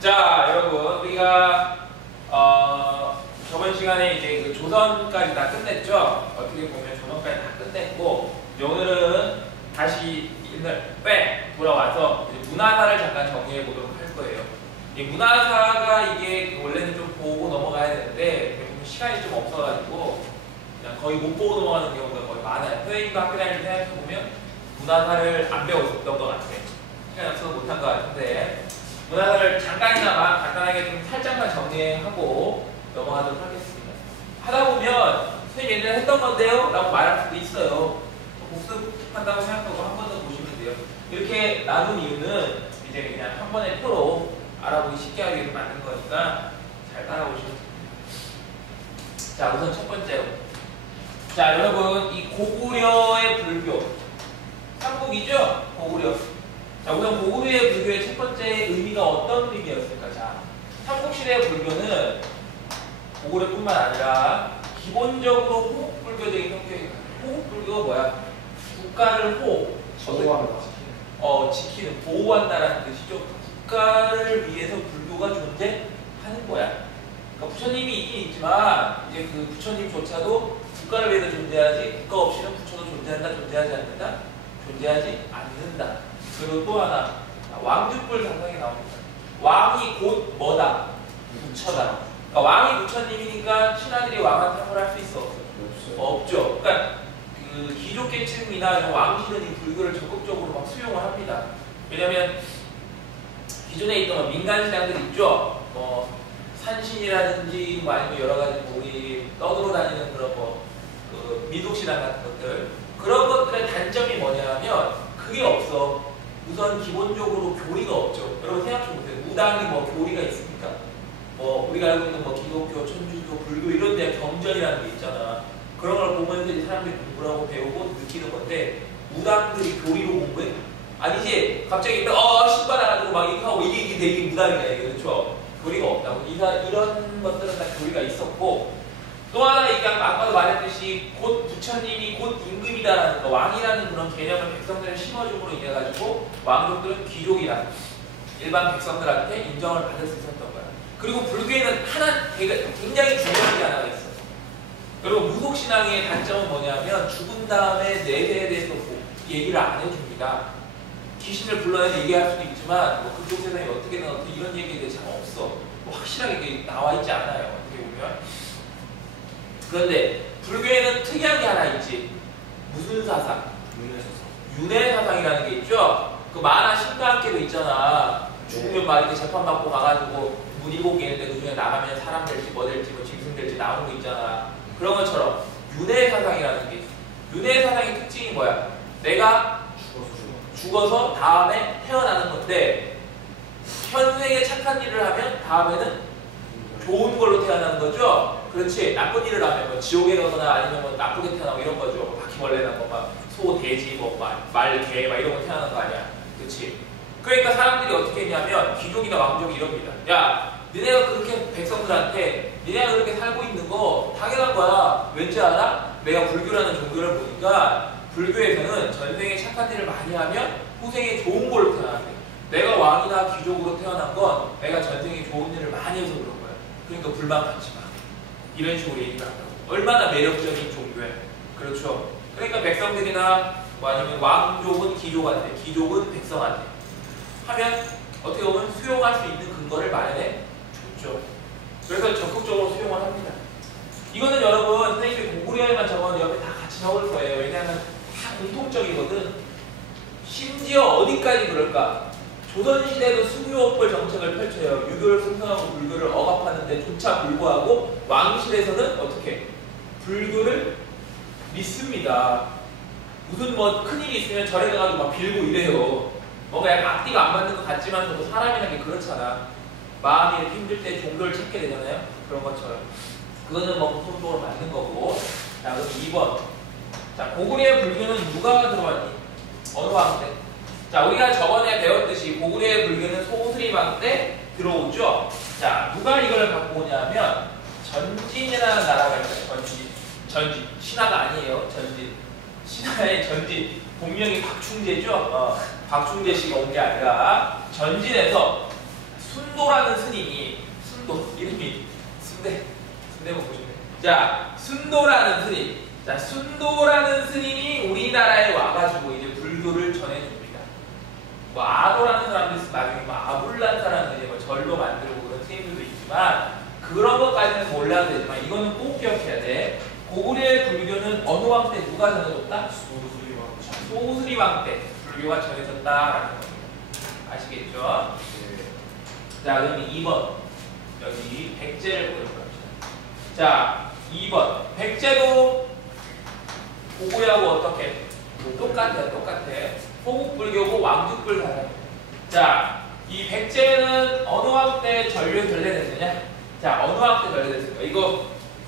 자, 여러분, 우리가 저번 시간에 이제 그 조선까지 다 끝냈죠? 어떻게 보면 조선까지 다 끝냈고, 오늘은 다시 옛날 돌아와서 이제 문화사를 잠깐 정리해 보도록 할 거예요. 이 문화사가 이게 원래는 좀 보고 넘어가야 되는데 대부분 시간이 좀 없어가지고 그냥 거의 못 보고 넘어가는 경우가 거의 많아요. 선생님도 학교 다닐 때 생각해보면 문화사를 안 배웠던 것 같아요. 시간이 없어서 못한 것 같은데 문화사를 잠깐이나마 간단하게 좀 살짝만 정리하고 넘어가도록 하겠습니다. 하다 보면 선생님 옛날에 했던 건데요? 라고 말할 수도 있어요. 복습한다고 생각하고 한 번 더 보시면 돼요. 이렇게 나눈 이유는 이제 그냥 한 번의 표로 알아보기 쉽게 하기 위해서 만든 거니까 잘 따라오시면 됩니다. 자, 우선 첫 번째로. 자, 여러분, 이 고구려의 불교. 삼국이죠? 고구려. 자, 우선 고구려의 불교의 첫 번째 의미가 어떤 의미였을까? 자, 삼국시대의 불교는 고구려뿐만 아니라 기본적으로 호국불교적인 성격이 있어요. 호국불교가 뭐야? 국가를 지키는, 보호한다라는 뜻이죠. 국가를 위해서 불교가 존재하는 거야. 그러니까 부처님이 있긴 있지만 이제 그 부처님조차도 국가를 위해서 존재하지 국가 없이는 부처도 존재한다, 존재하지 않는다, 존재하지 않는다. 그리고 또 하나 왕주불 상상이 나옵니다. 왕이 곧 뭐다? 부처다. 그러니까 왕이 부처님이니까 신하들이 왕한테 탐을 할 수 있어? 없죠. 그러니까 그 귀족계층이나 왕실은 이 불교를 적극적으로 막 수용을 합니다. 왜냐면 기존에 있던 민간신앙들 있죠. 산신이라든지 아니면 여러 가지 우리 떠들어 다니는 그런 그 민속신앙 같은 것들, 그런 것들의 단점이 뭐냐면 그게 없어. 우선 기본적으로 교리가 없죠. 여러분 생각해보세요. 무당이 교리가 있습니까? 우리가 알고 있는 기독교, 천주교, 불교 이런 데 경전이라는 게 있잖아. 그런 걸 보면서 이제 사람들이 공부를 하고 배우고 느끼는 건데, 무당들이 교리로 공부해? 아니지. 갑자기 신받아가지고 막 이렇게 하고 이게 되게 무당이다. 그렇죠? 교리가 없다고. 이런 것들은 다 교리가 있었고, 또 하나 이게 아까도 말했듯이 곧 부처님이 곧 임금이다라는 거, 왕이라는 그런 개념을 백성들의 심어줌으로 인해 가지고 왕족들은 귀족이라는 일반 백성들한테 인정을 받을 수 있었던 거야. 그리고 불교에는 굉장히 중요한 게 하나가 있어. 그리고 무속신앙의 단점은 뭐냐면 죽은 다음에 내세에 대해서 얘기를 안 해줍니다. 귀신을 불러내서 얘기할 수도 있지만 그쪽 세상이 어떻게 이런 얘기에 대해서 잘 없어. 확실하게 나와 있지 않아요. 어떻게 보면. 그런데 불교에는 특이한 게 하나 있지. 무슨 사상? 윤회사상이라는 게 있죠. 그 만화 신과학계도 있잖아. 죽으면 막 이렇게 재판받고 가가지고 무리복이 있는데 그 중에 나가면 사람 될지 뭐 될지 짐승 될지 나오는 거 있잖아. 그런 것처럼 윤회사상이라는 게 있어. 윤회사상의 특징이 뭐야? 내가 죽어서 다음에 태어나는 건데, 현생에 착한 일을 하면 다음에는 좋은 걸로 태어나는 거죠. 그렇지. 나쁜 일을 하면 지옥에 가거나 아니면 나쁘게 태어나고 이런 거죠. 바퀴벌레 난 거, 소, 돼지, 말, 개 이런 거 태어나는 거 아니야. 그렇지. 그러니까 사람들이 어떻게 했냐면 귀족이나 왕족이 이럽니다. 야, 니네가 그렇게 백성들한테 니네가 그렇게 살고 있는 거 당연한 거야. 왠지 알아? 내가 불교라는 종교를 보니까 불교에서는 전생에 착한 일을 많이 하면 후생에 좋은 걸로 태어난대. 내가 왕이나 귀족으로 태어난 건 내가 전생에 좋은 일을 많이 해서 그런 거야. 그러니까 불만 갖지 마. 이런 식으로 얘기를 한다고. 얼마나 매력적인 종교야. 그렇죠. 그러니까 백성들이나 아니면 왕족은 귀족한테, 귀족은 백성한테 하면 어떻게 보면 수용할 수 있는 근거를 마련해 줬죠. 그래서 적극적으로 수용을 합니다. 이거는 여러분 선생님이 고구려에만 적어도 옆에 다 같이 적을 거예요. 왜냐하면 다 공통적이거든. 심지어 어디까지 그럴까? 조선시대도 수교업벌 정책을 펼쳐요. 유교를 승성하고 불교를 억압하는 데조차 불구하고 왕실에서는 어떻게? 불교를 믿습니다. 무슨 큰일이 있으면 절에 가가지고 막 빌고 이래요. 뭔가 약간 앞뒤가 안 맞는 것 같지만 사람이라는 게 그렇잖아. 마음이 이렇게 힘들 때 종교를 찾게 되잖아요. 그런 것처럼. 그거는 공통적으로 맞는 거고. 자, 그럼 2번. 자, 고구려의 불교는 누가 들어왔니? 어느 왕 때? 자, 우리가 저번에 배웠듯이 고구려의 불교는 소수리왕 때 들어오죠. 자, 누가 이걸 갖고 오냐면 전진이라는 나라가 있어요. 전진. 신하가 아니에요. 전진. 신하의 전진. 본명이 박충제죠. 박충제 씨가 온 게 아니라 전진에서 순도라는 스님이 순도 이름이 순대만 보시면 자 순도라는 스님 자 순도라는 스님이 우리나라에 와가지고 이제 불교를 전해줍니다. 뭐 아도라는 사람도 있으면 나중에 뭐 아불란사라는 이제 뭐 절로 만들고 그런 스님들도 있지만 그런 것까지는 몰라도 되지만 이거는 꼭 기억해야 돼. 고구려의 불교는 어느 왕 때 누가 전해줬다? 소수리 왕 때 불교가 전해졌다라는 겁니다. 아시겠죠? 네. 자, 그럼 2번 여기 백제를 보도록 합시다. 자, 2번 백제도 고구려하고 어떻게? 똑같아. 호국불교고 왕족불 사상. 자, 이 백제는 어느 왕 때 전래됐느냐? 자, 어느 왕 때 전래됐을까? 이거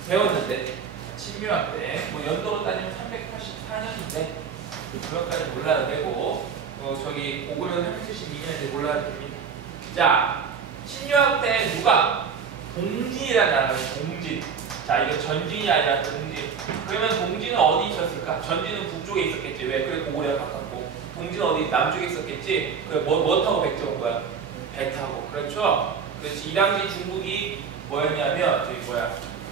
배웠는데 친묘왕 때. 뭐 연도로 따지면 384년인데 그것까지 몰라도 되고 저기 고구려는 372년인데 몰라도 됩니다. 자, 친묘왕 때 누가? 동진이라는 나라가 동진. 자, 이거 전진이 아니라 동진. 그러면 동진은 어디 있었을까? 전진은 북쪽에 있었겠지. 왜? 그래 고구려가 가깝고. 동진은 어디? 남쪽에 있었겠지. 그래 뭐 타고 백제 온 거야? 배 타고. 그렇죠? 그렇지. 이 당시 중국이 뭐였냐면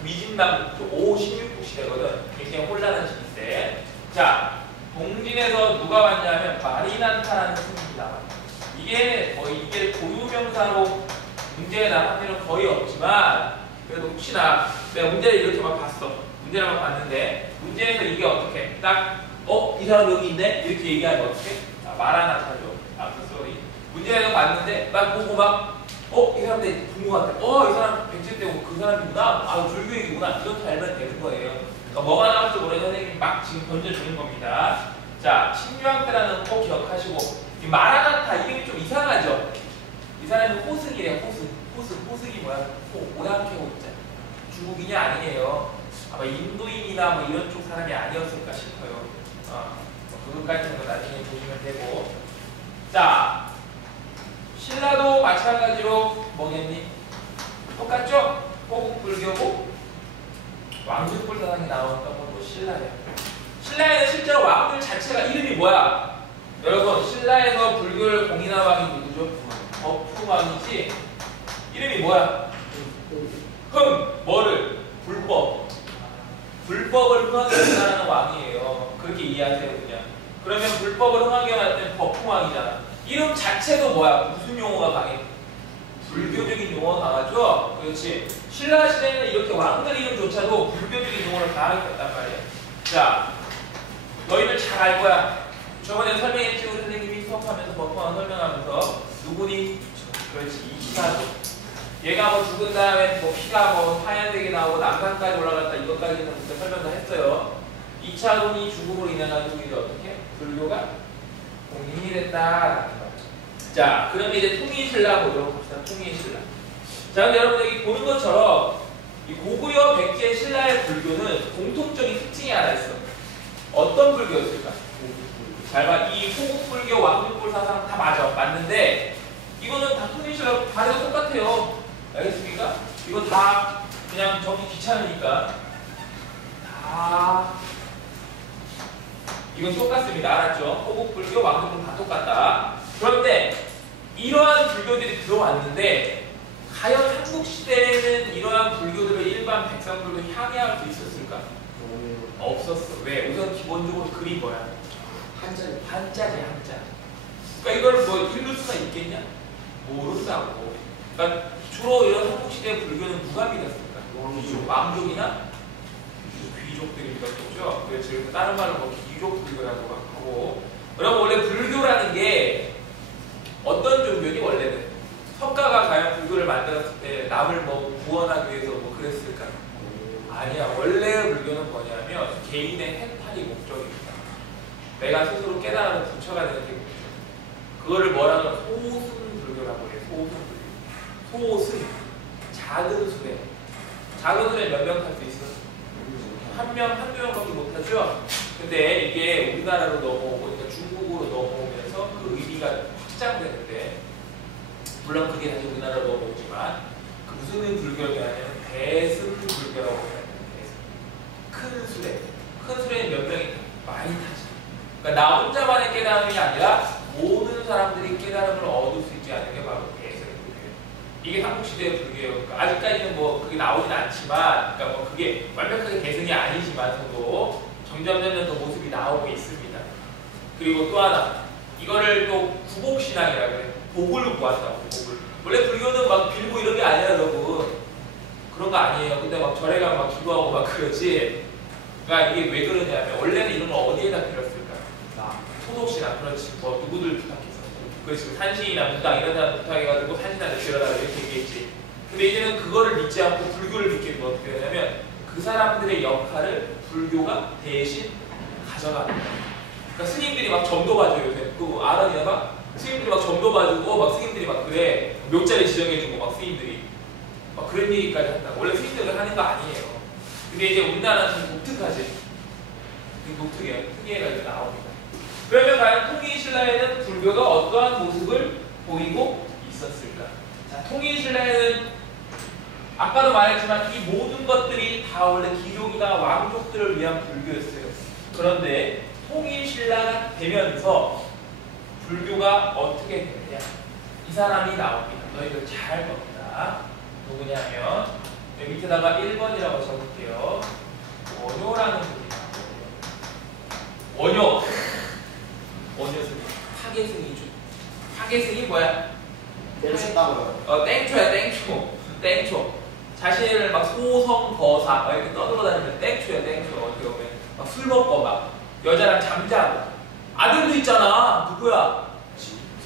위진남 북쪽 5, 16국 시대거든. 굉장히 혼란한 시기인데. 자, 동진에서 누가 왔냐면 마리난타라는 스님이 나왔다. 이게 고유명사로 문제에 나간 일은 거의 없지만 그래도 혹시나 내가 문제를 이렇게 막 봤어. 문제를 막 봤는데 문제에서 이게 어떻게 딱 이 사람 여기 있네? 이렇게 얘기하면 어떻게? 마라나타죠. 쏘리. 문제에서 봤는데 딱 보고 막 이 사람 내 본것 같아. 이 사람 백제 때고 그 사람이구나. 불교 얘기구나. 이렇게 알면 되는 거예요. 그러니까 뭐가 나올지 모르는 선생님이 막 지금 던져주는 겁니다. 자, 친유왕 때라는 거 꼭 기억하시고 이 마라나타 이름이 좀 이상하죠? 이 사람은 호승이래요. 호승이 뭐야? 오양캐 호자. 중국인이 아니에요. 아마 인도인이나 뭐 이런 쪽 사람이 아니었을까 싶어요. 그것까지는 나중에 보시면 되고. 자, 신라도 마찬가지로 뭐겠니? 똑같죠? 호국불교고 왕족불 사상이 나왔던 건 뭐 신라예요. 신라에는 실제로 왕들 자체가 이름이 뭐야? 여러분, 신라에서 불교를 공인한 왕이 누구죠? 법흥왕이지. 이름이 뭐야? 뭐를? 불법을 흥하게 한다는 왕이에요. 그렇게 이해하세요, 그냥. 그러면 불법을 흥하게 할 때는 법흥왕이잖아. 이름 자체도 뭐야? 무슨 용어가 강해? 불교적인 용어가 강하죠? 그렇지. 신라 시대에는 이렇게 왕들 이름조차도 불교적인 용어를 강하게 썼단 말이야. 자, 너희들 잘 알 거야. 저번에 설명했지, 우리 선생님이 수업하면서 법흥왕 설명하면서 누구니? 그렇지, 이차도. 얘가 뭐 죽은 다음에 뭐 피가 뭐 하얀색이 나오고 남산까지 올라갔다 이것까지는 그때 설명 다 했어요. 2차론이 죽음으로 인해가지고 이제 어떻게? 불교가 공인이 됐다. 자, 그럼 이제 통일신라 보도록 합시다. 통일신라. 자, 근데 여러분 여기 보는 것처럼 이 고구려, 백제, 신라의 불교는 공통적인 특징이 하나 있어. 어떤 불교였을까? 잘 봐. 이 호국불교, 왕족불 사상 다 맞는데 이거는 다 통일신라 발해가 똑같아요. 알겠습니까? 이거 다 그냥 적기 귀찮으니까 다 이건 똑같습니다. 알았죠? 호국불교, 왕족불 다 똑같다. 그런데 이러한 불교들이 들어왔는데 과연 한국 시대에는 이러한 불교들을 일반 백성들도 향유할 수 있었을까? 없었어. 왜? 우선 기본적으로 글이 뭐야? 한자지, 한자. 그러니까 이걸 뭐 읽을 수가 있겠냐? 모른다고. 그러니까 주로 이런 한국 시대의 불교는 누가 믿었을까? 왕족이나 귀족들이 믿었겠죠. 그래서 다른 말로 뭐 귀족 불교라고 하고. 여러분 원래 불교라는 게 어떤 종교니 원래는? 석가가 과연 불교를 만들었을 때 남을 뭐 구원하기 위해서 뭐 그랬을까? 아니야. 원래의 불교는 뭐냐면 개인의 해탈이 목적입니다. 내가 스스로 깨달아서 부처가 되는 게 목적. 그거를 뭐라고 하면 소승불교라고 해요. 소승불교. 소승. 작은 수레. 작은 수레 몇 명 탈 수 있어? 한 명, 한두 명밖에 못 타죠? 근데 이게 우리나라로 넘어오고, 그러니까 중국으로 넘어오면서 그 의미가 확장되는데, 물론 그게 다시 우리나라로 넘어오지만, 그 무슨 불교냐면 대승불교라고 해요. 큰 수레. 큰 수레는 몇 명이 많이 타죠. 그러니까 나 혼자만의 깨달음이 아니라 모든 사람들이 깨달음을 얻을 수 있지 않은 게 바로 대승불교예요. 이게 삼국시대의 불교예요. 그러니까 아직까지는 뭐 그게 나오진 않지만, 그러니까 뭐 그게 완벽하게 계승이 아니지만서도 점점 더 모습이 나오고 있습니다. 그리고 또 하나, 이거를 또 구복신앙이라 그래요. 복을 구한다고, 복을. 원래 불교는 막 빌고 이런 게 아니라 여러분. 그런 거 아니에요. 근데 막 절에 가면 막 기도하고 막 그러지. 그러니까 이게 왜 그러냐면, 원래는 이런 걸 어디에다 빌었을까요? 소독신앙, 그렇지. 뭐 누구들 부탁해서. 그렇지. 산신이나 무당 이런 사람 부탁해가지고 산신한테 빌어달라 이렇게 얘기했지. 근데 이제는 그거를 믿지 않고 불교를 믿게 되면 어떻게 되냐면, 그 사람들의 역할을 불교가 대신 가져가는 거예요. 그러니까 스님들이 막 점도 봐줘요. 요새 그 알아니나 봐? 스님들이 막 점도 봐주고 막 스님들이 막 그래 묘자리 지정해주고 막 스님들이 막 그런 얘기까지 한다고. 원래 스님들은 하는 거 아니에요. 근데 이제 우리나라는 좀 독특하지. 되게 독특해요. 특이해가지고 나옵니다. 그러면 과연 통일신라에는 불교가 어떠한 모습을 보이고 있었을까? 자, 통일신라에는 아까도 말했지만 이 모든 것들이 다 원래 귀족이나 왕족들을 위한 불교였어요. 그런데 통일신라가 되면서 불교가 어떻게 되느냐? 이 사람이 나옵니다. 너희들 잘 알 겁니다. 누구냐면 여기 밑에다가 1번이라고 적을게요. 원효라는 분이 나와요. 원효. 원효 스님. 파계승이죠. 파계승이 뭐야? 땡초다고요. 땡초야, 땡초. 땡초. 자신을 막 소성 거사 막 이렇게 떠들어다니면 땡초야, 땡초. 어떻게 보면 막 술 먹고 막 여자랑 잠자고. 아들도 있잖아. 누구야?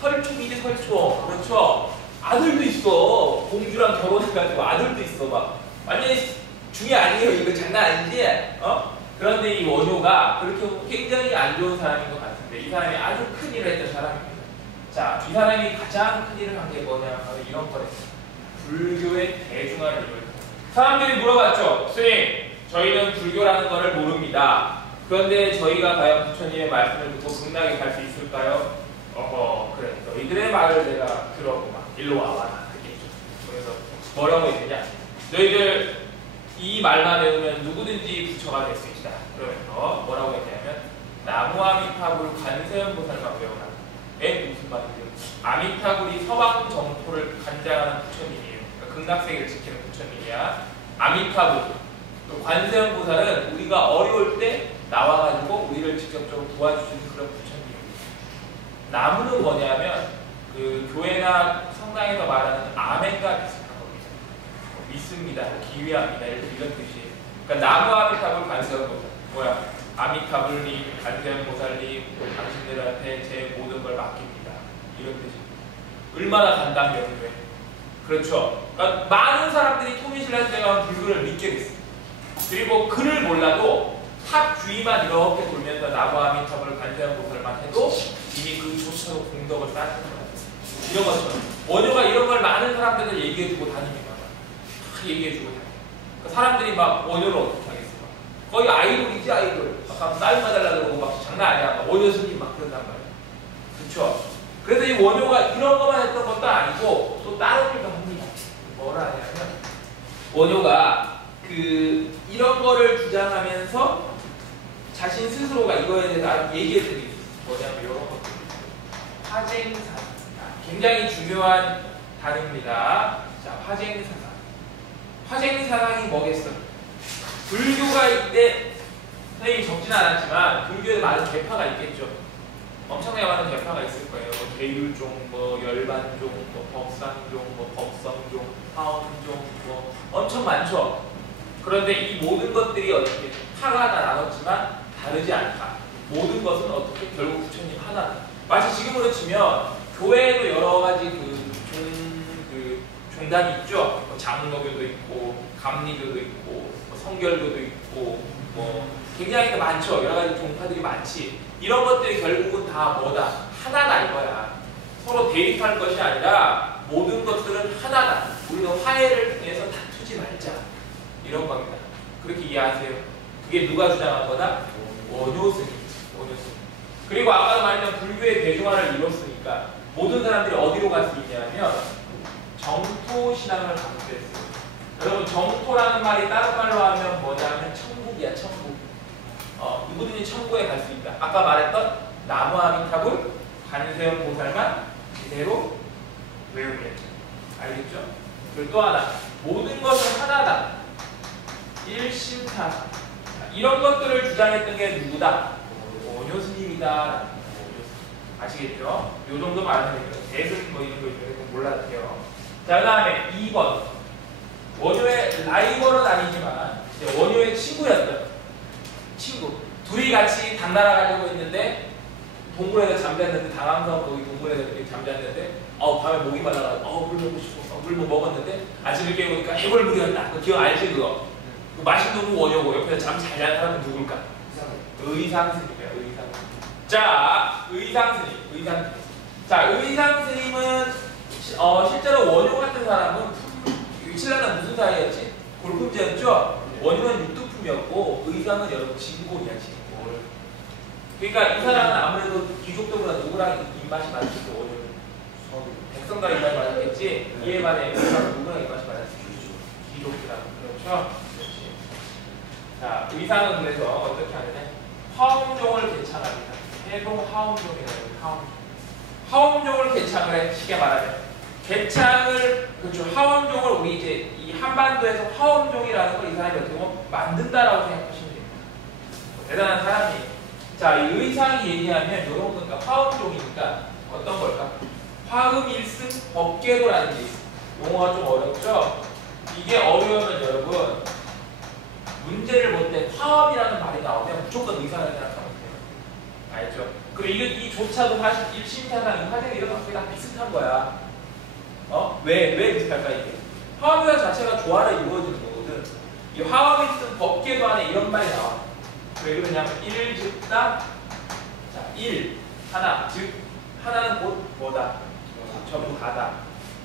설총이지, 설총. 그렇죠. 아들도 있어. 공주랑 결혼해가지고 아들도 있어. 막 완전히 중이 아니에요. 이거 장난 아니지? 그런데 이 원효가 그렇게 굉장히 안 좋은 사람인 것 같은데 이 사람이 아주 큰 일을 했던 사람입니다. 자, 이 사람이 가장 큰 일을 한 게 뭐냐? 바로 이런 거랬어요. 불교의 대중화를 이루었다. 사람들이 물어봤죠. 스님, 저희는 불교라는 것을 모릅니다. 그런데 저희가 과연 부처님의 말씀을 듣고 극락에 갈 수 있을까요? 그래. 너희들의 말을 내가 들어보고 막 일로 와봐라. 그랬죠. 그래서 뭐라고 했느냐? 너희들 이 말만 외우면 누구든지 부처가 될 수 있다. 그러면서 뭐라고 했냐면 나무아미타불 관세음보살만 외워라. 무슨 말이죠? 아미타불이 서방 정토를 관장하는 부처님이에요. 그러니까 극락세계를 지키는 부처님이야. 아미타불. 관세음보살은 우리가 어려울 때 나와가지고 우리를 직접적으로 도와주시는 그런 부처님입니다. 나무는 뭐냐면 그 교회나 성당에서 말하는 아멘과 비슷한 겁니다. 믿습니다, 기회합니다 이런 뜻이에요. 그러니까 나무 아미타불 관세음보살. 뭐야? 아미타불님, 관세음보살님, 당신들한테 제 모든 걸 맡깁니다. 이런 뜻입니다. 얼마나 간단 명료해. 그렇죠. 그러니까 많은 사람들이 통일신라 시대에 가면 불교를 믿게 됐어요. 그리고 그를 몰라도 탑 주위만 이렇게 돌면서 나무 아미타불 관세음보살만 해도 이미 그 조차로 공덕을 쌓는 거예요. 이런 것처럼 원효가 이런 걸 많은 사람들을 얘기해주고 다닙니다. 다 얘기해주고 다녀요. 그러니까 사람들이 막 원효를 어떻게 하겠어? 거의 아이돌이지 아이돌. 아까 사인 받으려 그러고 막 장난 아니야. 막 원효 스님 막 그런단 말이야. 그렇죠? 그래서 이 원효가 이런 것만 했던 것도 아니고 또 다른 일도 합니다. 뭐라 하냐면 원효가 이런 거를 주장하면서 자신 스스로가 이거에 대해서 얘기했던 게 있어요. 뭐냐면 이런 것들. 화쟁사상. 굉장히 중요한 단어입니다. 자, 화쟁사상. 화쟁사상이 뭐겠어? 불교가 이때 선생님이 적진 않았지만 불교에 많은 계파가 있겠죠. 엄청나게 많은 계파가 있을 거예요. 뭐 계율종, 뭐 열반종, 뭐 법상종, 뭐 법성종, 하엄종, 뭐 엄청 많죠. 그런데 이 모든 것들이 어떻게 파가 다 나눴지만 다르지 않다. 모든 것은 어떻게 결국 부처님 하나다. 마치 지금으로 치면 교회에도 여러 가지 종단이 있죠. 뭐 장로교도 있고, 감리교도 있고, 뭐 성결교도 있고, 뭐 굉장히 많죠. 여러 가지 종파들이 많지. 이런 것들이 결국은 다 뭐다? 하나다 이거야. 서로 대립할 것이 아니라 모든 것들은 하나다. 우리는 화해를 통해서 다투지 말자. 이런 겁니다. 그렇게 이해하세요. 그게 누가 주장한 거다? 원효스님이지. 원효스님. 그리고 아까도 말했던 불교의 대중화를 이뤘으니까 모든 사람들이 어디로 갈 수 있냐면 정토신앙을 갖게 됐어요. 여러분 정토라는 말이 다른 말로 하면 뭐냐면 천국이야, 천국. 누구든지 천국에 갈 수 있다. 아까 말했던 나무 아미타불 관세음보살만 제대로 외우면 알겠죠? 그리고 또 하나, 모든 것은 하나다. 일심타. 이런 것들을 주장했던 게 누구다? 원효 스님이다. 아시겠죠? 요 정도 말하면 되겠죠. 대승 뭐 이런 거 있으면 몰라도 돼요. 자, 그 다음에 2번. 원효의 라이벌은 아니지만 원효의 친구였던 친구. 둘이 같이 당나라 가려고 했는데 동굴에서 잠잤는데 당황성 거기 동굴에서 잠잤는데 밤에 목이 말라가지고 물 먹고 싶어. 물 뭐 먹었는데 아침에 깨우니까 해골물이었다. 그거 기억 알지 그거? 그 맛있는 놈은 원효고 옆에서 잠 잘 자는 사람은 누굴까? 의상스님이야. 의상스님. 자, 의상스님. 자, 의상스님은 실제로 원효 같은 사람은 신랑은 무슨 사이였지? 골품제였죠? 원효는 육두품이었고 의상은 여러분 진골이야. 진골. 그러니까 이 사람은 아무래도 귀족들보다 누구랑 입맛이 맞지? 원효는 백성과 입맛이 맞았겠지? 이에 반해 의상은 누구랑 입맛이 맞았지? 귀족이랑. 그렇죠? 그렇지. 자, 의상은 그래서 어떻게 하느냐? 화엄종을 개창합니다. 해동 화엄종이라고. 화엄종을 개창을 해. 쉽게 말하면 개창을, 그렇죠. 화엄종을 우리 이제 이 한반도에서 화엄종이라는 걸 이 사람이 어떻게 보면 만든다라고 생각하시면 됩니다. 대단한 사람이에요. 자, 이 의상이 얘기하면 이런 거니까 화엄종이니까 어떤 걸까? 화음일승 법계도라는 게 있어요. 용어가 좀 어렵죠? 이게 어려우면 여러분 문제를 볼 때 화음이라는 말이 나오면 무조건 의상을 생각하면 돼요. 알죠? 그리고 이조차도 사실 일심타상 화제가 이런 것들이 다 비슷한 거야. 왜 비슷할까 이게? 화음이라는 자체가 조화를 이루어지는 거거든. 이 화음이 쓴 법계도 안에 이런 말이 나와. 왜 그러냐면 일즉다. 자, 일 하나, 즉 하나는 곧 뭐다? 전부 다다.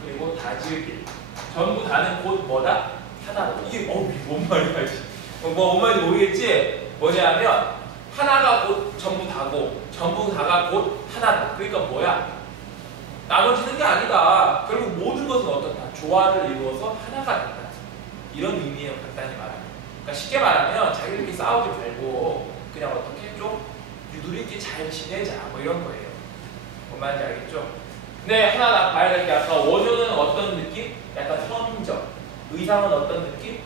그리고 다즉일. 전부 다는 곧 뭐다? 하나다. 이게 뭔 말이야? 뭔 말인지 모르겠지? 뭐냐면 하나가 곧 전부 다고 전부 다가 곧 하나다. 그러니까 뭐야? 나눠지는 게 아니다. 결국 모든 것은 어떻다? 조화를 이루어서 하나가 된다. 이런 의미예요. 간단히 말하면. 그러니까 쉽게 말하면 자기들끼리 싸우지 말고 그냥 어떻게 좀 유두리끼리 잘 지내자 뭐 이런 거예요. 뭔 말인지 알겠죠? 근데 하나 봐야 될 게 아까 원효는 어떤 느낌? 약간 서민적. 의상은 어떤 느낌?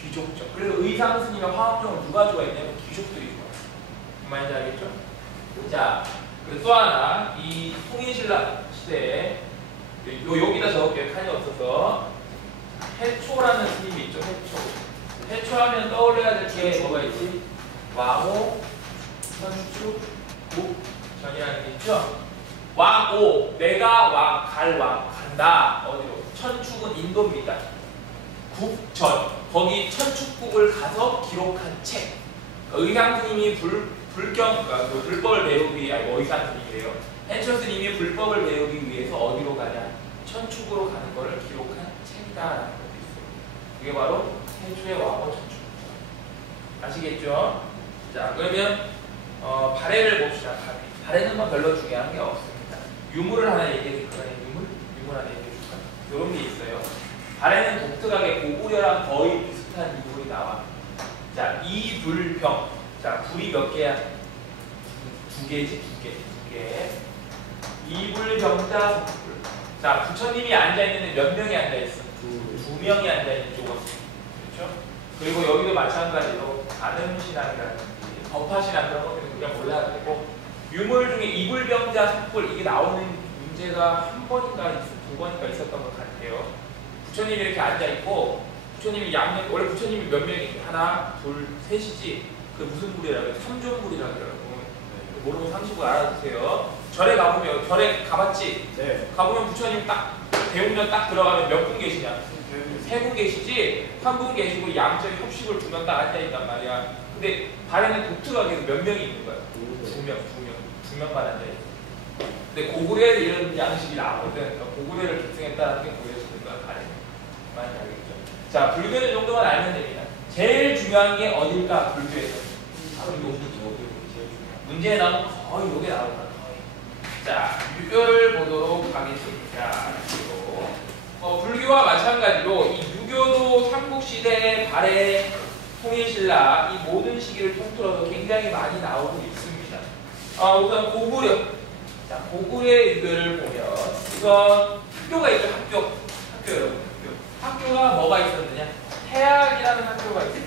귀족적. 그래서 의상 스님과 화엄종을 누가 좋아했냐면 귀족들이 좋아해요. 뭔 말인지 알겠죠? 자, 그리고 또 하나 이 통일신라 시대에 여기다 적을게요. 칸이 없어서 해초라는 스님이 있죠. 해초하면 떠올려야 될 게 뭐가 있지? 왕오, 천축, 국전이라는 게 있죠. 왕오, 내가 왕, 간다. 어디로? 천축은 인도입니다. 국전, 거기 천축국을 가서 기록한 책. 의상 스님이 그러니까 불법을 배우기 위해, 의상 스님이래요. 해초 스님이 불법을 배우기 위해서 어디로 가냐? 천축으로 가는 것을 기록한 책이다라는 것도 있어요. 그게 바로 해초의 왕호 천축. 아시겠죠? 자, 그러면 발해를 봅시다. 발해는 뭐 별로 중요한 게 없습니다. 유물을 하나 얘기해 줄까? 유물 하나 얘기해 줄까? 이런 게 있어요. 발해는 독특하게 고구려랑 거의 비슷한 유물이 나와. 자, 이불병. 자, 불이 몇 개야? 두 개지, 두 개. 이불병자 석불. 자, 부처님이 앉아있는데 몇 명이 앉아있어? 두 명이 앉아있는 쪽은. 그렇죠? 그리고 여기도 마찬가지로 가늠신앙이라든지 법화신앙 그런 것들은 그냥 몰라야 되고, 유물 중에 이불병자 석불 이게 나오는 문제가 한 번인가 두 번인가 있었던 것 같아요. 부처님이 이렇게 앉아있고, 부처님이 양면, 원래 부처님이 몇 명이? 하나, 둘, 셋이지. 그 무슨 불이라고 해요? 삼존불이라고 해요. 모르면 상식으로 알아두세요. 절에 가보면, 절에 가봤지? 네. 가보면 부처님 딱, 대웅전 딱 들어가면 몇 분 계시냐? 세 분 계시지? 한 분 계시고 양쪽에 협식을 두 명 딱 앉아있단 말이야. 근데 발에는 독특하게 몇 명이 있는 거야? 두 명만 앉아있어. 근데 고구려에서 이런 양식이 나오거든. 그러니까 고구려를 계승했다는 게 고구려에서 든 거야, 발에는. 많이 알겠죠? 자, 불교는 정도만 알면 됩니다. 제일 중요한 게 어딜까? 불교에서. 문제에 나오면 거의 요게 나올 거야. 자, 유교를 보도록 하겠습니다. 불교와 마찬가지로 이 유교도 삼국시대 발해 통일신라 이 모든 시기를 통틀어서 굉장히 많이 나오고 있습니다. 우선 고구려. 자, 고구려의 유교를 보면 우선 학교가 있죠. 학교 여러분. 학교. 학교가 뭐가 있었느냐? 태학이라는 학교가 있어요.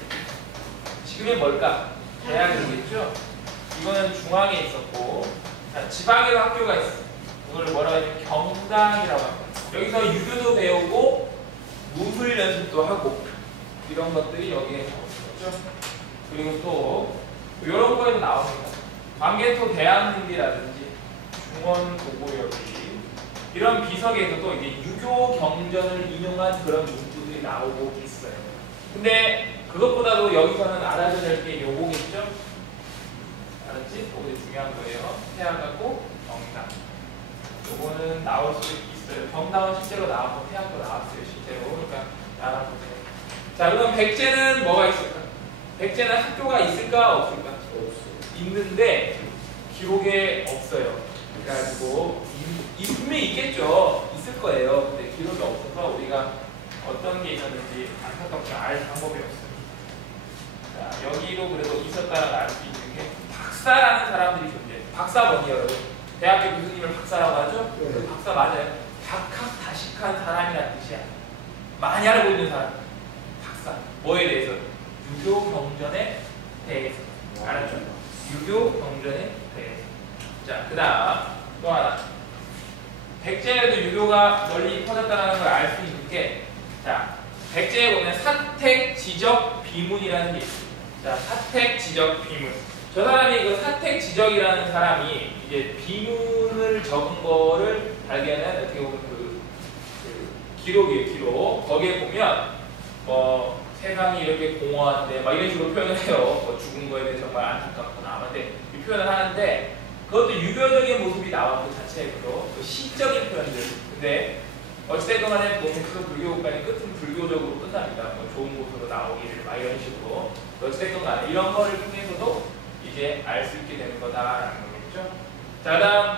지금은 뭘까? 대학이겠죠? 이거는 중앙에 있었고, 자, 지방에도 학교가 있어. 이걸 뭐라고 하냐면 경당이라고 합니다. 여기서 유교도 배우고 무술 연습도 하고 이런 것들이 여기에 나오죠. 그리고 또 이런 거에도 나옵니다. 광개토 대한민비라든지 중원도고여기 이런 비석에서도 이게 유교 경전을 인용한 그런 문구들이 나오고 있어요. 근데 그것보다도 여기서는 알아줘야 될 게 요거겠죠? 알았지? 요거 중요한 거예요. 태양하고 경당. 요거는 나올 수 있어요. 경당은 실제로 나왔고 태양도 나왔어요. 실제로. 그러니까 알아보세요. 자, 그럼 백제는 뭐가 있을까? 백제는 학교가 있을까? 없을까? 있는데 기록에 없어요. 그래가지고 분명히 있겠죠. 있을 거예요. 근데 기록이 없어서 우리가 어떤 게 있었는지 안타깝게 알 방법이 없어요. 자, 여기도 그래도 있었다라고 알 수 있는 게 박사라는 사람들이 존재해요. 박사 뭐니 여러분? 대학교 교수님을 박사라고 하죠? 네. 그 박사 맞아요. 박학다식한 사람이라는 뜻이야. 많이 알고 있는 사람. 박사. 뭐에 대해서? 유교 경전에 대해서. 알았죠? 유교 경전에 대해서. 자, 그 다음 또 하나. 백제에도 유교가 널리 퍼졌다는 걸 알 수 있는 게, 자, 백제에 보면 사택, 지적, 비문이라는 게 있습니다. 자, 사택, 지적, 비문. 저 사람이 그 사택, 지적이라는 사람이 이제 비문을 적은 거를 발견한 어떻게 보면 그 기록이에요, 기록. 거기에 보면 세상이 이렇게 공허한데 막 이런 식으로 표현을 해요. 죽은 거에 대해 정말 안타깝구나. 근데 이 표현을 하는데 그것도 유교적인 모습이 나와 그 자체로 그 시적인 표현들. 근데 어찌됐든 간에 목표 불교까지 끝은 불교적으로 끝납니다. 좋은 곳으로 나오기를 막 이런 식으로. 어찌됐든 간에 이런 거를 통해서도 이제 알 수 있게 되는 거다라는 거겠죠. 자, 그다음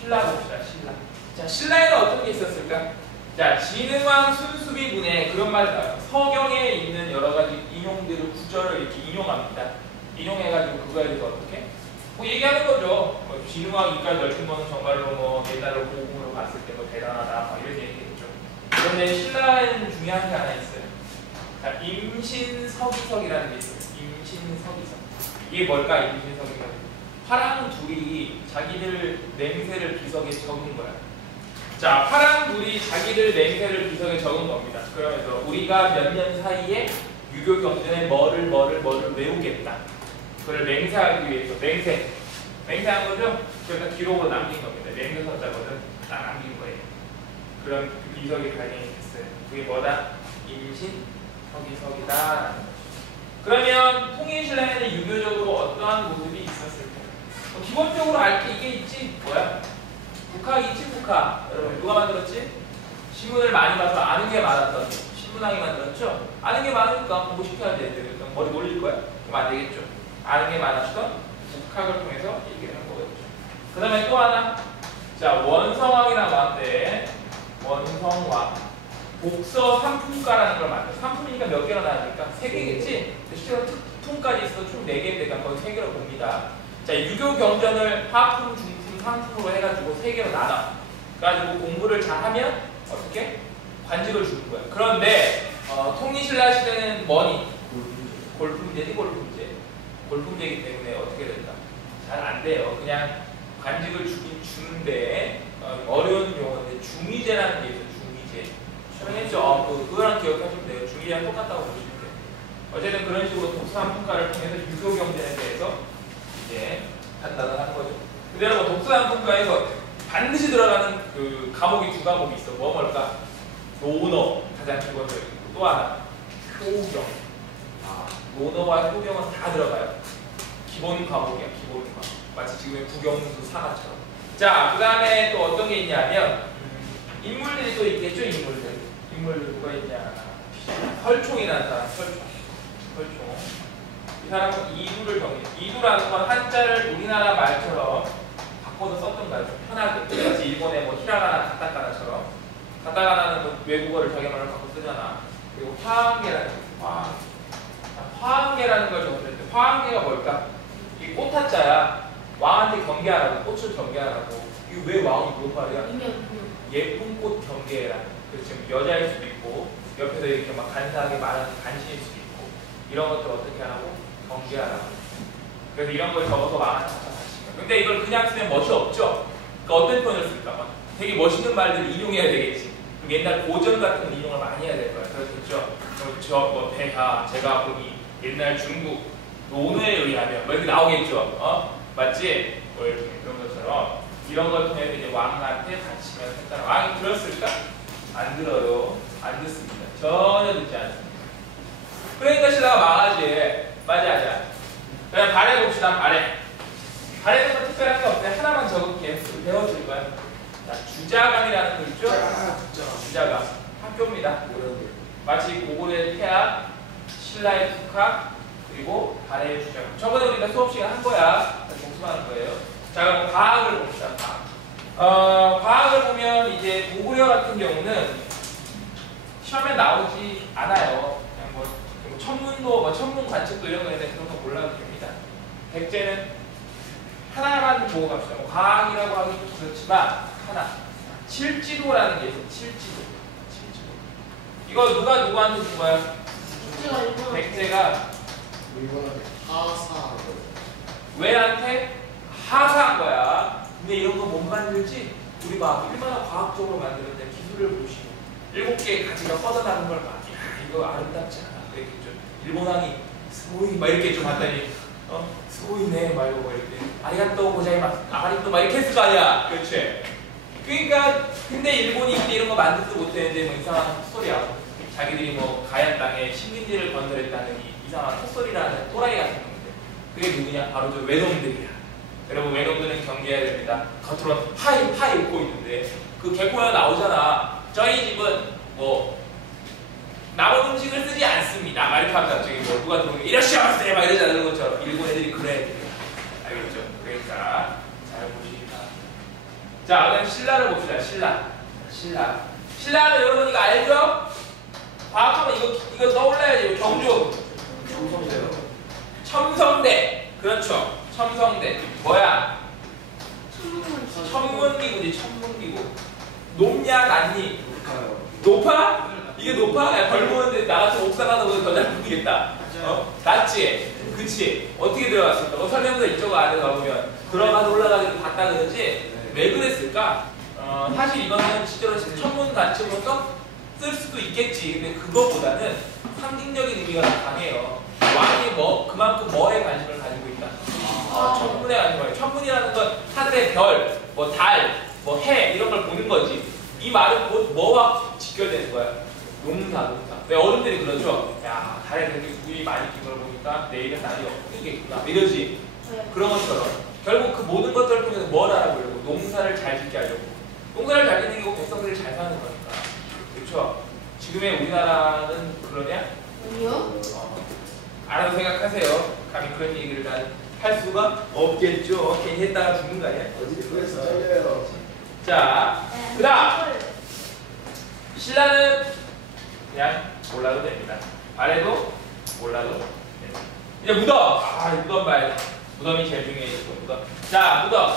신라 봅시다. 신라. 자, 신라에는 어떤 게 있었을까? 자, 진흥왕 순수비문에 그런 말이 나와요. 서경에 있는 여러 가지 인용들을 구절을 이렇게 인용합니다. 인용해가지고 그거에 대해서 어떻게? 얘기하는 거죠. 진흥왕 이까지 넓힌 거는 정말로 옛날로 고궁으로 봤을 때 대단하다. 이렇게 얘기했죠. 그런데 신라에는 중요한 게 하나 있어요. 자, 임신서기석이라는 게 있어요. 임신서기석. 이게 뭘까? 임신서기석. 파랑 둘이 자기들 맹세를 비석에 적은 거야. 자, 파랑 둘이 자기들 맹세를 비석에 적은 겁니다. 그러면서 우리가 몇 년 사이에 유교 경전에 뭐를 외우겠다. 그걸 맹세하기 위해서 맹세한 거죠? 그러니까 기록으로 남긴 겁니다. 맹세서자거든. 딱 남긴 거예요. 그런 그 비석이 발견이 됐어요. 그게 뭐다? 임신서기석이다. 그러면 통일신라에는 유교적으로 어떠한 모습이 있었을까? 기본적으로 알 게 이게 있지? 뭐야? 국학 있지? 국학. 여러분 누가 만들었지? 신문을 많이 봐서 아는 게 많았던 신문왕이 만들었죠? 아는 게 많으니까 공부시켜야 되는데 머리 놀릴 거야? 그럼 안 되겠죠? 아는 게 많았던 국학을 통해서 얘기를 한 거겠죠. 그 다음에 또 하나. 자, 원성왕이라고 하는데 원성왕 복서 3품가라는 걸 만들어. 3품이니까 몇 개나 나니까 3개겠지? 실제로 품까지 있어서 총 4개인데 거의 3개로 봅니다. 자, 유교 경전을 하품, 중품, 상품으로 해가지고 3개로 나눠. 그래가지고 공부를 잘하면 어떻게? 관직을 주는 거야. 그런데 통일신라 시대는 뭐니? 골품제지, 골품제. 골품제이기 때문에 어떻게 된다? 잘 안 돼요. 그냥 관직을 주긴 주는데 어려운 용어인데 중위제라는 게 있어요. 중위제. 수행했죠? 그거랑 기억하시면 돼요. 중위제랑 똑같다고 보시면 돼요. 어쨌든 그런 식으로 독서한품가를 통해서 유교 경전에 대해서 이제 판단을 하는 거죠. 근데 여러분 독서한품가에서 반드시 들어가는 그 과목이 2과목이 있어. 뭘까? 논어 가장 기본적이고 또 하나 효경. 논어와 효경은 다 들어가요. 기본 과목이야. 기본 과목. 마치 지금의 국영수 사과처럼. 자, 그 다음에 또 어떤 게 있냐면 인물들이 또 있겠죠. 인물들 누가 있냐? 설총이라는 사람. 설총. 이 사람은 이두를 정해. 이두라는 건 한자를 우리나라 말처럼 바꿔서 썼던 거야. 좀 편하게. 마치 일본의 히라가나 가타카나처럼. 가타카나는 외국어를 자기 말로 바꿔 쓰잖아. 그리고 화한계라는 거. 화한계라는 걸 적었을 때 화한계가 뭘까? 이게 꽃한자야. 왕한테 경계하라고. 꽃을 경계하라고. 이거 왜 왕이 그런 말이야? 예쁜 꽃 경계해라. 그래서 지금 여자일 수도 있고 옆에서 이렇게 막 간사하게 말하는 간신일 수도 있고 이런 것들 어떻게 하라고? 경계하라고. 그래서 이런 걸 적어서 말하는 거죠. 근데 이걸 그냥 쓰면 멋이 없죠? 그러니까 어떤 표현을 쓸까? 되게 멋있는 말들을 인용해야 되겠지. 그럼 옛날 고전 같은 건 인용을 많이 해야 될 거야. 그렇죠? 뭐 폐하, 제가 보니 옛날 중국 논어에 의하면 뭐 이렇게 나오겠죠? 맞지? 뭐 이렇게 그런 것처럼 이런 걸 통해서 이제 왕한테 바치면 했다. 왕이 들었을까? 안 들어요. 안 듣습니다. 전혀 듣지 않습니다. 그러니까 신라가 망하지. 맞아. 그냥 발해 봅시다. 발해는 뭐 특별한 게 없어요. 하나만 적을게. 배워줄 거야. 자, 주자감이라는 거 있죠? 주자감. 학교입니다. 마치 고구려의 태학, 신라의 국학, 그리고 발해의 주자감. 저번에 우리가 수업 시간 한 거야. 복습하는 거예요. 자, 그럼 과학을 봅시다. 과학을 보면 이제 고구려 같은 경우는 시험에 나오지 않아요. 그냥 뭐 천문도, 뭐 천문 관측도 이런 거 있는데 그런 거 몰라도 됩니다. 백제는 하나만 보고 갑시다. 뭐 과학이라고 하기 좀 그렇지만 하나. 칠지도라는 게 있어요. 칠지도. 이거 누가 누구한테 준 거야? 백제가 왜한테 하사한 거야. 근데 이런 거 못 만들지? 우리 막 얼마나 과학적으로 만드는데 기술을 보시고 7개의 가지가 뻗어나간 걸 막, 야, 이거 아름답지 않아. 그랬겠죠. 일본왕이 스고이 막 이렇게 좀 봤더니 스고이네 막 이러고 이렇게 아리가또 고자이마스 아리또 막 이렇게 했을 거 아니야. 그렇지? 그러니까 근데 일본이 이런 거 만들지도 못했는데 뭐 이상한 헛소리야. 자기들이 뭐 가얀 땅에 식민지를 건설했다는 이 이상한 헛소리라는 또라이 같은 건데 그게 누구냐? 바로 저 외놈들이야. 여러분 외놈들은 경계해야 됩니다. 겉으로는 파이 웃고 있는데 그 개코에 나오잖아. 저희 집은 뭐 남은 음식을 쓰지 않습니다. 막 이렇게 하면 갑자기 뭐 누가 들어오면 이러시아마세 막 이러지 않는 것처럼 일본 애들이 그래야 돼요. 알겠죠? 그러니까 잘 보시기 바랍니다. 자, 그다음 신라를 봅시다. 신라는 여러분 이거 알죠? 과학하면 이거 떠올라야지. 경주 첨성대. 그렇죠. 첨성대 뭐야? 천문기구지. 천문기구. 높냐 낮니? 높아? 이게 높아? 야, 벌모는데 나같이 옥상하다 보니 더 잘 보이겠다. 낮지? 그치? 어떻게 들어갔을까? 설명서 이쪽 안에 가보면 들어가서 올라가기도 봤다 그러지? 왜 그랬을까? 사실 이거는 실제로 천문 관측으로서 쓸 수도 있겠지. 근데 그것보다는 상징적인 의미가 더 강해요. 왕이 그만큼 뭐에 관심을 가지고 있다. 천문에 관심을 가지고. 천문이라는 건 하늘의 별, 뭐 달, 뭐 해 이런 걸 보는 거지. 이 말은 곧 뭐와 직결되는 거야? 농사. 왜 어른들이 그러죠? 야, 달에 그렇게 구름이 많이 낀 걸 보니까 내일은 날이 없겠구나. 이러지. 그런 것처럼 결국 그 모든 것들을 통해서 뭘 알아보려고? 농사를 잘 짓게 하려고. 농사를 잘 짓는 게 꼭 백성들이 잘 사는 거니까. 그렇죠? 지금의 우리나라는 그러냐? 아니요. 알아서 생각하세요. 감히 그런 얘기를 난 할 수가 없겠죠. 괜히 했다가 죽는 거 아니야? 그래서 잘려요. 자, 그 다음 신라는 그냥 몰라도 됩니다. 발해도 몰라도 됩니다. 이제 무덤. 무덤 봐야 돼. 무덤이 제일 중요해요. 무덤. 자, 무덤.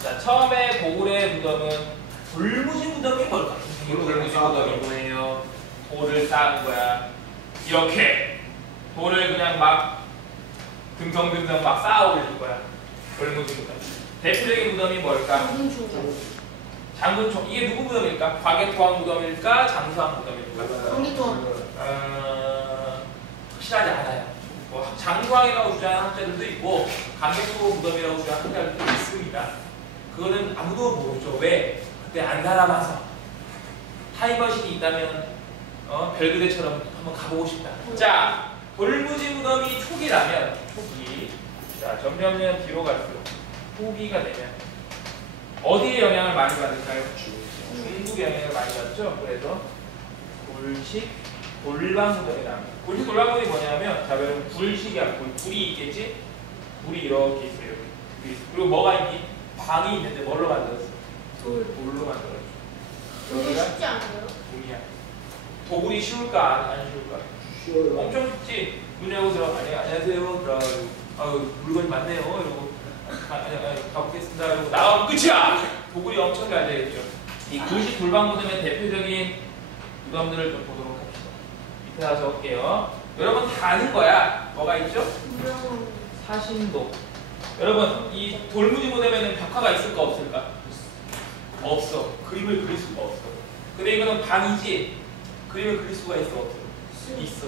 자, 처음에 고구려의 무덤은 돌무진 무덤이 뭘까? 돌무진 무덤이 뭐예요? 돌을 쌓은 거야. 이렇게 돌을 그냥 막 듬성듬성 막 쌓아 올릴 거야. 돌무진 무덤. 대표적인 무덤이 뭘까? 장군총. 이게 누구 무덤일까? 과개토왕 무덤일까? 장수왕 무덤일까? 장기토왕. 확실하지 않아요. 뭐 장수왕이라고 주장하는 학자들도 있고 강개토 무덤이라고 주장하는 학자들도 있습니다. 그거는 아무도 모르죠. 왜? 그때 안 살아봐서. 타임머신이 있다면 별그대처럼 한번 가보고 싶다. 자, 돌무진 무덤이 초기라면 초기. 자, 점점 뒤로 갈수록 후기가 되면 어디에 영향을 많이 받을까요? 중국에 영향을 많이 받죠. 그래서 골식 돌방무덤이 나옵니다. 골식 돌방무덤이 뭐냐면, 자, 여러분 불식이야. 불이 있겠지? 불이 이렇게 있어요. 그리고 뭐가 있니? 방이 있는데 뭘로 만들었어? 돌로 만들었죠. 이게 쉽지 않아요? 돌이야. 도굴이 쉬울까? 안 쉬울까? 쉬워요. 엄청 쉽지. 문 열고 들어. 안녕하세요. 들어가고 물건이 많네요. 이러고 가보겠습니다. 이러고 나가면 끝이야. 도굴이 엄청 잘 되겠죠. 이 골식 돌방무덤의 대표적인 무덤들을 좀 보도록 합시다. 밑에다 적을게요. 여러분 다 아는 거야. 뭐가 있죠? 무령. 사신도. 여러분 이 돌무지 무덤에는 벽화가 있을까 없을까? 없어. 그림을 그릴 수가 없어. 근데 이거는 방이지 그림을 그릴 수가 있어 없어? 있어.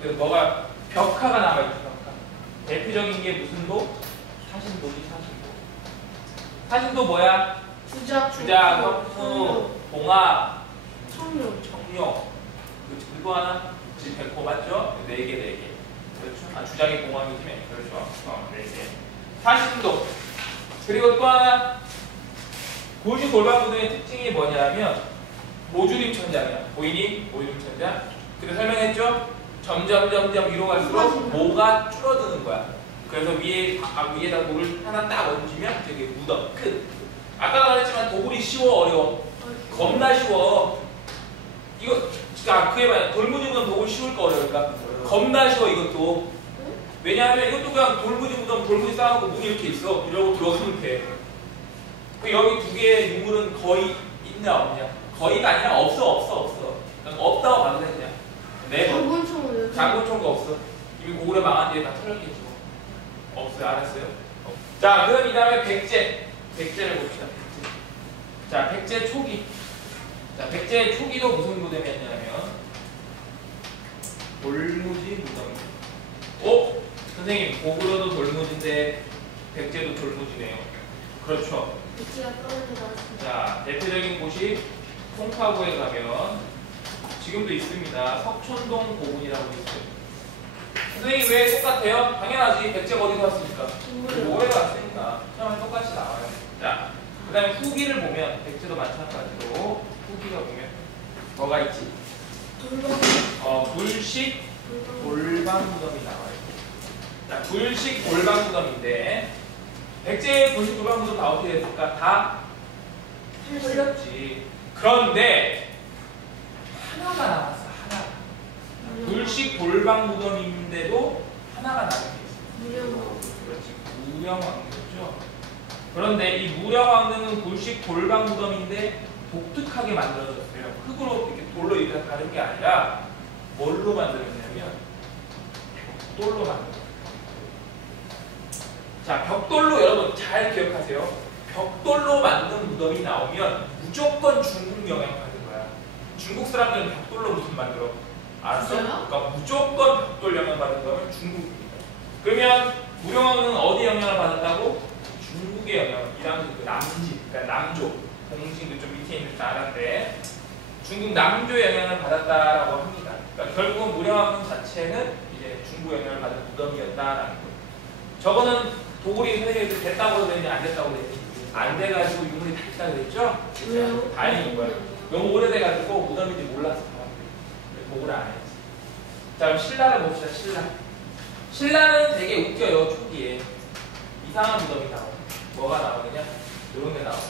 그래서 뭐가 벽화가 남아있죠. 벽화. 대표적인 게 무슨 도? 사신도지 사신도. 사신도 뭐야? 주작. 주작, 석수, 봉합, 청룡. 청룡. 그리고 하나 지금 백호 맞죠? 4개. 그렇죠? 주작이 봉합이지. 그렇죠? 4개. 사신도. 그리고 또 하나 고시 골반무덤의 특징이 뭐냐면 모주림 천장이야. 보이니? 모주림 천장. 그래서 설명했죠? 점점 위로 갈수록 모가 줄어드는 거야. 그래서 위에다 돌을 하나 딱 얹으면 되게 무덤 끝. 아까 말했지만 도굴이 쉬워 어려워? 겁나 쉬워. 이거 그게 말이야. 돌무지 무덤 도굴 쉬울까 어려울까? 겁나 쉬워 이것도. 왜냐하면 이것도 그냥 돌무지 무덤 돌무지 쌓아놓고 문이 이렇게 있어. 이러고 들어가면 돼. 여기 두 개의 유물은 거의 있냐 없냐? 거의가 아니라 없어. 그러니까 없다고 봐도 돼 그냥. 네. 장군총은 장군총도 없어. 이미 고구려 망한 뒤에 다 털렸겠지 뭐. 없어요. 알았어요? 자, 그럼 이 다음에 백제를 봅시다. 자, 백제 초기. 자, 백제 초기도 무슨 무덤이었냐면 돌무지 무덤. 선생님, 고구려도 돌무지인데 백제도 돌무지네요. 그렇죠. 백제가 떨어져 나왔습니다. 자, 대표적인 곳이 송파구에 가면 지금도 있습니다. 석촌동 고군이라고 있어요. 선생님 왜 똑같아요? 당연하지. 백제가 어디서 왔으니까? 오래가 왔으니까. 처음에 똑같이 나와요. 자, 그 다음에 후기를 보면 백제도 마찬가지로 후기가 보면 뭐가 있지? 불식 골방무덤이 나와요. 자, 불식 골방무덤인데 백제의 불식 골방무덤 다 어떻게 됐을까? 다 털렸지. 그런데 하나가 남았어. 하나. 불식 골방무덤인데도 하나가 남게 있어. 무령. 그렇지. 무령왕릉이죠. 그런데 이 무령왕릉은 불식 골방무덤인데 독특하게 만들어졌어요. 흙으로 이렇게 돌로 이렇게 가른 게 아니라 뭘로 만들었냐면 벽돌로 만들었어요. 자, 벽돌로 여러분 잘 기억하세요. 벽돌로 만든 무덤이 나오면 무조건 중국 영향 받은 거야. 중국 사람들은 벽돌로 무슨 만들어? 알았어? 진짜요? 그러니까 무조건 벽돌 영향 받은 거면 중국입니다. 그러면 무령왕릉은 어디 영향을 받았다고? 중국의 영향을. 이랑 남진, 그러니까 남조, 공진도 좀 밑에 있는 나라인데 중국 남조의 영향을 받았다라고 합니다. 그러니까 결국은 무령왕릉 자체는 이제 중국 영향을 받은 무덤이었다라는 거예요. 저거는 도굴이 선생님이 됐다고 그랬니 안 됐다고 그랬니? 안 돼가지고 유물이 다 있다고 그랬죠? 왜요? 다행인 거야. 너무 오래돼가지고 무덤인지 몰랐어. 보고를 안 했지. 자, 그럼 신라를 봅시다. 신라는 되게 웃겨요. 초기에 이상한 무덤이 나와요. 뭐가 나오느냐? 이런 게 나와요.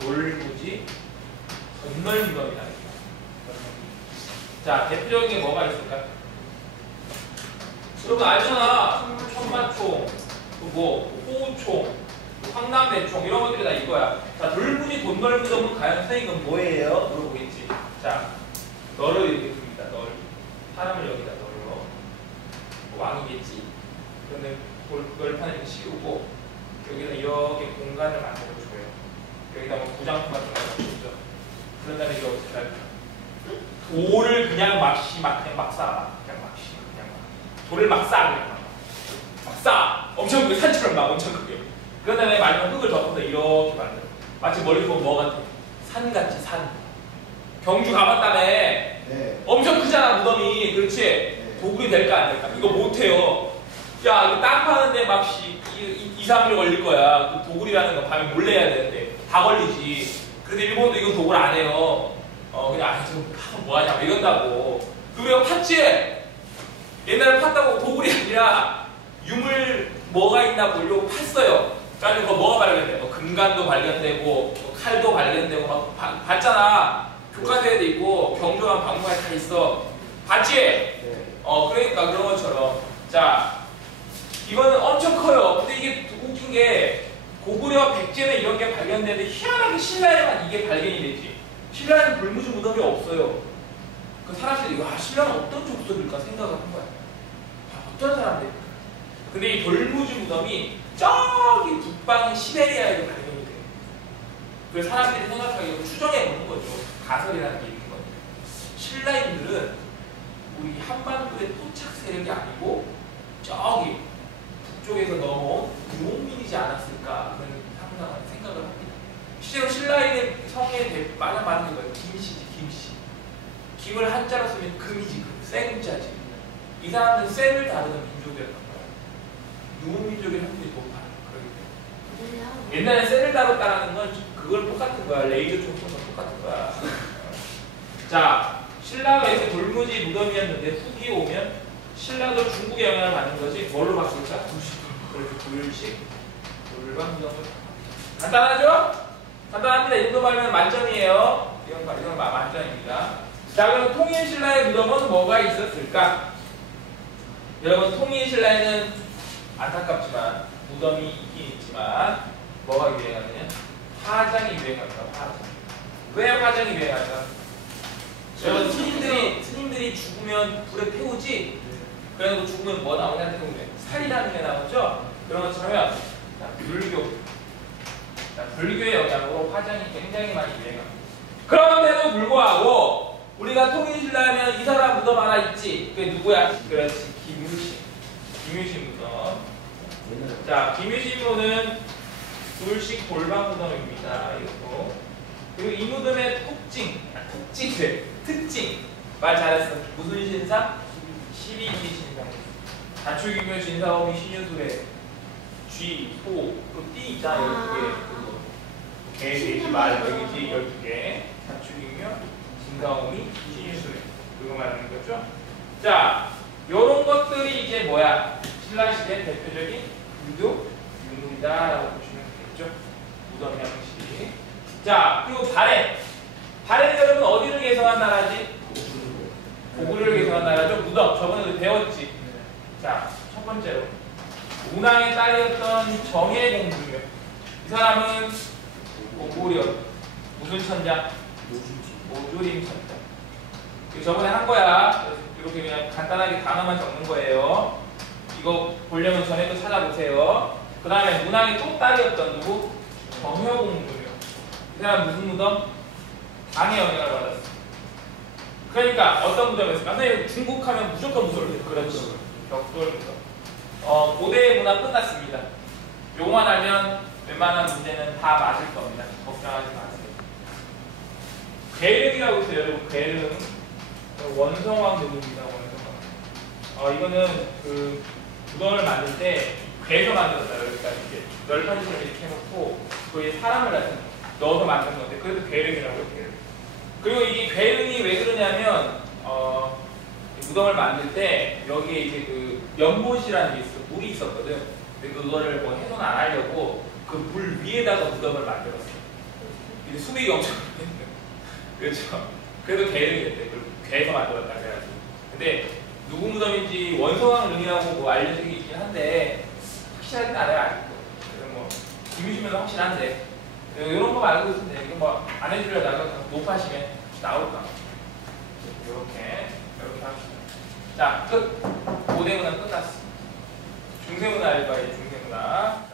돌무지 전멸 무덤이 나와요. 자, 대표적인 게 뭐가 있을까? 여러분 알잖아. 천마총, 호우총, 황남대총 이런 것들이 다 이거야. 자, 돌무지 돈벌 무덤은 과연 선생님은 뭐예요? 물어보겠지. 자, 너를 이렇게 둡니다. 널. 사람을 여기다 넣어요. 왕이겠지. 그러면 돌판을 이렇게 씌우고 여기다 이렇게 공간을 만들어줘요. 여기다 뭐 부장품 같은 거 넣어주죠. 그런 다음에 이거 어떻게 할까? 돌을 그냥 그냥 막 쌓아. 돌을 막 쌓아. 그냥 막 쌓아. 엄청 그 산처럼 막 엄청 크게. 그런 다음에 마지막 흙을 덮어서 이렇게 만들어. 마치 멀리서 보면 뭐 같아? 산같이 산. 경주 가봤다며. 네. 엄청 크잖아 무덤이. 그렇지? 네. 도굴이 될까 안 될까? 이거 못해요. 야 이거 땅 파는데 막 2, 3일 걸릴 거야. 그 도굴이라는 거 밤에 몰래 해야 되는데 다 걸리지. 그런데 일본도 이거 도굴 안 해요. 그냥 지금 가서 뭐하냐 이런다고. 그리고 팠지? 옛날에 팠다고 도굴이 아니라 유물 뭐가 있나 보려고 팠어요. 그러니까 그거 뭐가 발견돼? 금관도 발견되고 칼도 발견되고 막 봤잖아. 교과서에도 있고 경조한 박물관에 다 있어. 봤지? 네. 그러니까 그런 것처럼. 자, 이거는 엄청 커요. 근데 이게 웃긴 게 고구려 백제는 이런 게 발견되는데 희한하게 신라에만 이게 발견이 되지. 신라에는 돌무지 무덤이 없어요. 그 사람들이 와 신라는 어떤 족속일까 생각을 한 거야. 어떤 사람들? 근데 이 돌무지 무덤이 저기 북방 시베리아에도 발견이 돼요. 그래서 사람들이 생각하기로 추정해 보는 거죠. 가설이라는 게 있는 거예요. 신라인들은 우리 한반도의 토착 세력이 아니고 저기 북쪽에서 넘어온 유목민이지 않았을까 그런 상상하는 생각을 합니다. 실제로 신라인의 성에 많은 게 뭐예요? 김씨지, 김씨. 김을 한자로 쓰면 금이지, 금. 쇠금자지. 이 사람들은 쇠를 다루는 민족이었던 거예요. 유목민족의 확률이 높아요. 그러기 때문에. 뭐야? 옛날에 쇠를 다뤘다는 건 그걸 똑같은 거야. 레이저 총 쏘는 똑같은 거야. 자, 신라가 이제 돌무지 무덤이었는데 후기에 오면 신라도 중국의 영향을 받는 거지. 뭘로 바꿀까? 그래서 불식, 돌방 무덤을. 간단하죠? 간단합니다. 이 정도 말면 만점이에요. 이건 만점입니다. 자, 그럼 통일신라의 무덤은 뭐가 있었을까? 여러분, 통일신라에는 안타깝지만 무덤이 있긴 있지만 뭐가 유행하느냐? 화장이 유행합니다. 화장. 왜 화장이 유행할까? 여러분, 스님들이 죽으면 불에 태우지? 그래서 죽으면 뭐 나오냐? 태우면 살이라는 게 나오죠? 그런 것처럼 불교의 영향으로 화장이 굉장히 많이 유행합니다. 그런데도 불구하고 우리가 통일신라면 이 사람 무덤 하나 있지. 그게 누구야? 그렇지, 김유신. 김유신 무덤. 자, 김유신 무덤은 불식 돌방 무덤입니다. 이것도. 그리고 이 무덤의 특징. 말 잘했어. 무슨 신사? 12기 신사. 자축인묘 진사오미 신유술에 쥐, 소, 그 띠 있잖아. 12개. 개, 돼지, 말, 여기지 12개. 자축인묘 진사오미 신유술에. 그거 말하는 거죠? 자, 요런 것들이 이제 뭐야? 신라시대 대표적인 유물이다라고 보시면 되겠죠? 무덤 양식. 자, 그리고 발해. 발해는 여러분 어디를 개성한 나라지? 고구려를 개성한 나라죠? 무덤. 저번에도 배웠지? 자, 첫 번째로. 운항의 딸이었던 정예공주며. 이 사람은 고구려. 무슨 천장? 모조림 천장. 이거 저번에 한 거야. 이렇게 그냥 간단하게 단어만 적는 거예요. 이거 보려면 전에도 찾아보세요. 그 다음에 운항의 또 딸이었던 누구? 정여공주며. 이 사람 무슨 무덤? 당의 영향을 받았어. 그러니까 어떤 무덤이었을까? 선생님 중국 하면 무조건 무덤이에요. 그렇죠. 벽돌 무덤. 고대의 문화 끝났습니다. 요거만 알면 웬만한 문제는 다 맞을 겁니다. 걱정하지 마세요. 괴릉이라고 있어요. 여러분 괴릉. 원성왕 누구입니다. 원성왕. 이거는 그 무덤을 만들 때 괴에서 만들었다. 그러니까 이렇게 널판처럼 이렇게 해놓고 거기에 사람을 넣어서 만든 건데 그래도 괴릉이라고 해요. 그리고 이 괴릉이 왜 그러냐면 무덤을 만들 때 여기에 이제 그 연못이라는 게 있어. 물이 있었거든. 근데 그거를 뭐 훼손 안 하려고 그 물 위에다가 무덤을 만들었어. 이게 수익이 엄청 그렇죠. 그래도 괴릉이 됐대. 괴에서 만들었다 그래가지고. 근데 누구 무덤인지 원성왕 릉이라고 뭐 알려진 게 있긴 한데 확실하진 않아요 아직도. 그래서 뭐 김유신은 확실한데 이런 거 알고 있는데 이거 뭐 안 해주려다가 높아시면 나올까. 이렇게 합시다. 자, 끝. 고대문화 끝났어. 중세문화 알 거예요. 중세문화.